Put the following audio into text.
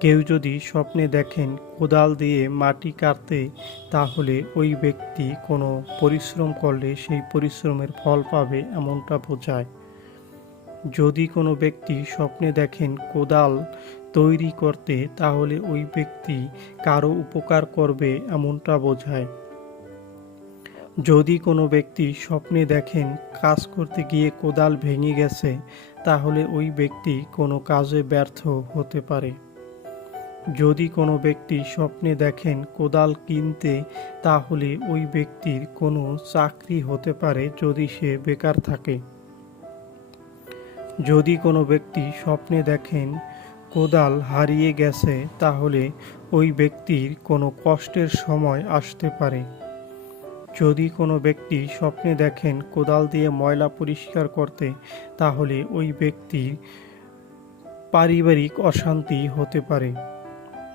কেউ যদি স্বপ্নে দেখেন কোদাল দিয়ে মাটি কাটতে, তাহলে ওই ব্যক্তি কোনো পরিশ্রম করলে সেই পরিশ্রমের ফল পাবে এমনটা বোঝায়। যদি কোনো ব্যক্তি স্বপ্নে দেখেন কোদাল তৈরি করতে, তাহলে ওই ব্যক্তি কারও উপকার করবে এমনটা বোঝায়। যদি কোনো ব্যক্তি স্বপ্নে দেখেন কাজ করতে গিয়ে কোদাল ভেঙে গেছে, তাহলে ওই ব্যক্তি কোনো কাজে ব্যর্থ হতে পারে। যদি কোনো ব্যক্তি স্বপ্নে দেখেন কোদাল কিনতে, তাহলে ওই ব্যক্তির কোনো চাকরি হতে পারে যদি সে বেকার থাকে। যদি কোনো ব্যক্তি স্বপ্নে দেখেন কোদাল হারিয়ে গেছে, তাহলে ওই ব্যক্তির কোনো কষ্টের সময় আসতে পারে। যদি কোনো ব্যক্তি স্বপ্নে দেখেন কোদাল দিয়ে ময়লা পরিষ্কার করতে, তাহলে ওই ব্যক্তির পারিবারিক অশান্তি হতে পারে।